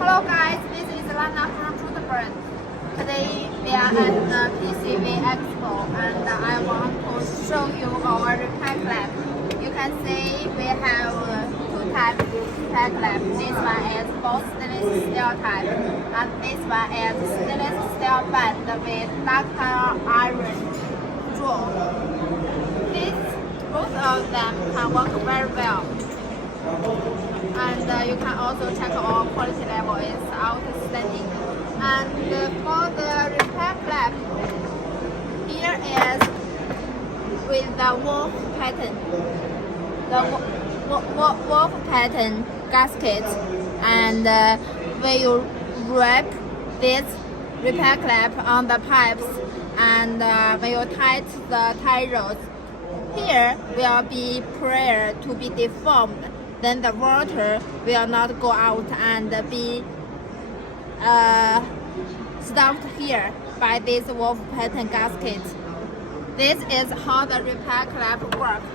Hello guys, this is Lana from Brand. Today we are at the PCV Expo and I want to show you our repair lab. You can see we have two types of repair lab. This one is both stainless steel type and this one is stainless steel band with ductile iron draw. Both of them can work very well. And you can also check our quality level is outstanding. And for the repair flap, here is with the wolf pattern, the wolf pattern gasket, and we will wrap this repair flap on the pipes and we will tight the tie rods. Here will be prior to be deformed. Then the water will not go out and be stopped here by this wolf pattern gasket. This is how the repair flap works.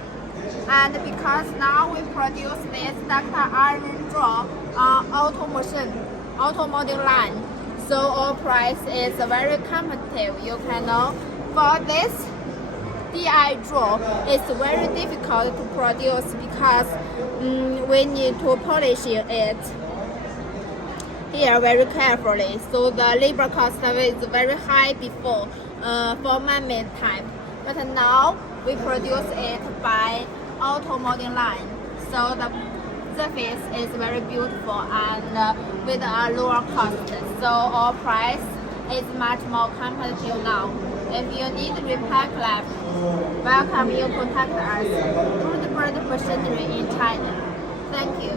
And because now we produce this ductile iron draw on auto molding line, so our price is very competitive. You can know for this DI draw is very difficult to produce because we need to polish it here very carefully. So the labor cost is very high before for man-made type. But now we produce it by auto molding line. So the surface is very beautiful and with a lower cost. So our price is much more competitive now. If you need repair flap, welcome you contact us through the bird machinery in China. Thank you.